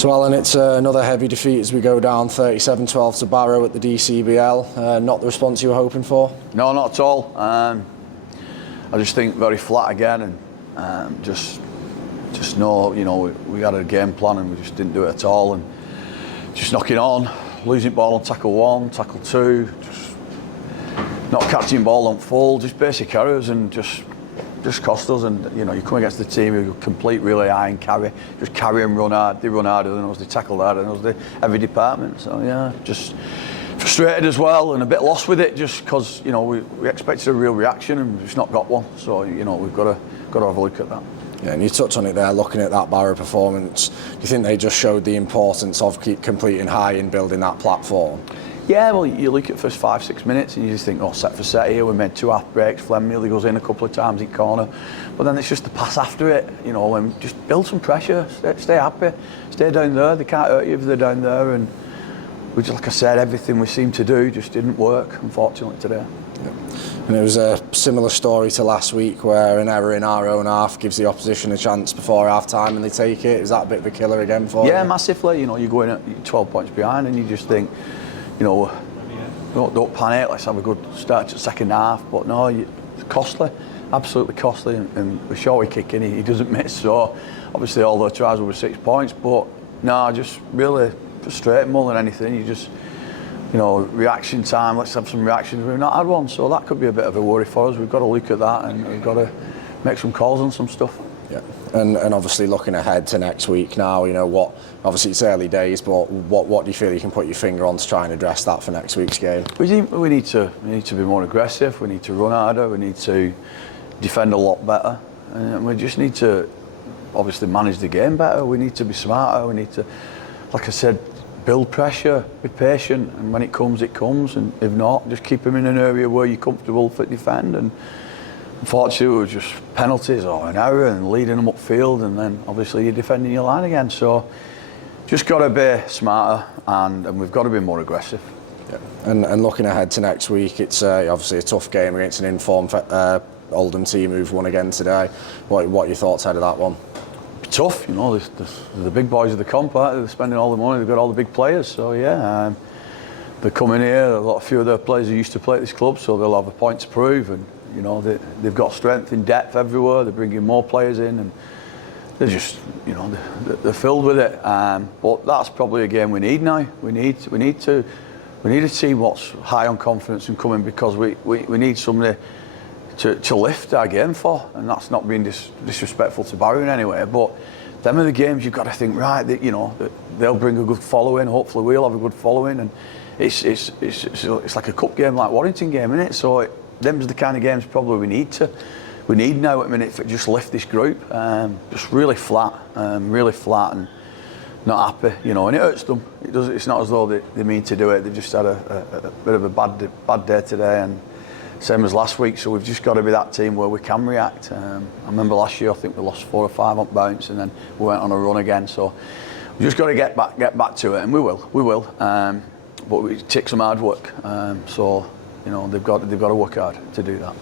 So Alan, it's another heavy defeat as we go down 37-12 to Barrow at the DCBL. Not the response you were hoping for? No, not at all. I just think very flat again, and just know, we had a game plan and we just didn't do it at all, and just knocking on, losing ball on tackle 1, tackle 2, just not catching ball on full, just basic errors, and just cost us. And you come against the team who complete really high and just carry and run hard. They run harder than us, they tackle harder than us, every department. So yeah, just frustrated as well and a bit lost with it, just because we expected a real reaction and we've just not got one. So we've got to have a look at that. Yeah, and you touched on it there, looking at that Barrow performance. Do you think they just showed the importance of completing high and building that platform? Yeah, well, you look at the first 5-6 minutes and you just think, set for set here, we made 2 half breaks, Flem nearly goes in a couple of times in corner, but then it's just the pass after it, and just build some pressure, stay happy, stay down there, they can't hurt you if they're down there, and we just, like I said, everything we seemed to do just didn't work, unfortunately, today. Yeah. And it was a similar story to last week where an error in our own half gives the opposition a chance before half time and they take it. Is that a bit of a killer again for you? Yeah, massively. You go in at 12 points behind and you just think, don't panic, let's have a good start to the second half. But no, it's costly, absolutely costly. And with Shorty kicking, he doesn't miss. So obviously all the tries were 6 points. But no, just really frustrating more than anything. You just, reaction time, let's have some reactions. We've not had one, so that could be a bit of a worry for us. We've got to look at that and we've got to make some calls on some stuff. Yeah, and obviously looking ahead to next week now, obviously it's early days, but what do you feel you can put your finger on to try and address that for next week's game? We need to be more aggressive, we need to run harder, we need to defend a lot better, and we just need to obviously manage the game better, we need to be smarter, we need to, like I said, build pressure, be patient, and when it comes, and if not, just keep them in an area where you're comfortable for defend. And unfortunately, it was just penalties or an error and leading them upfield, and then obviously you're defending your line again. So just got to be smarter, and we've got to be more aggressive. Yeah. And looking ahead to next week, it's obviously a tough game against an informed Oldham team who've won again today. What are your thoughts ahead of that one? Tough, the big boys of the comp, they're spending all the money, they've got all the big players, so yeah, they're coming here, a few of their players are used to play at this club, so they'll have a point to prove, and they've got strength in depth everywhere, they're bringing more players in, and they're just, they're filled with it, but that's probably a game we need now. We need a team what's high on confidence and coming, because we need somebody to lift our game for, and that's not being disrespectful to Barrow in any way, but them are the games you've got to think, right, that they'll bring a good following, hopefully we'll have a good following, and it's like a cup game, like Warrington game, isn't it? So them's the kind of games probably we need now at the minute to just lift this group. Just really flat and not happy, and it hurts them. It's not as though they mean to do it, they've just had a bit of a bad day today, and same as last week, so we've just got to be that team where we can react. I remember last year, I think we lost 4 or 5 on bounce, and then we went on a run again. So we've just got to get back to it, and we will. But it takes some hard work. So they've got to work hard to do that.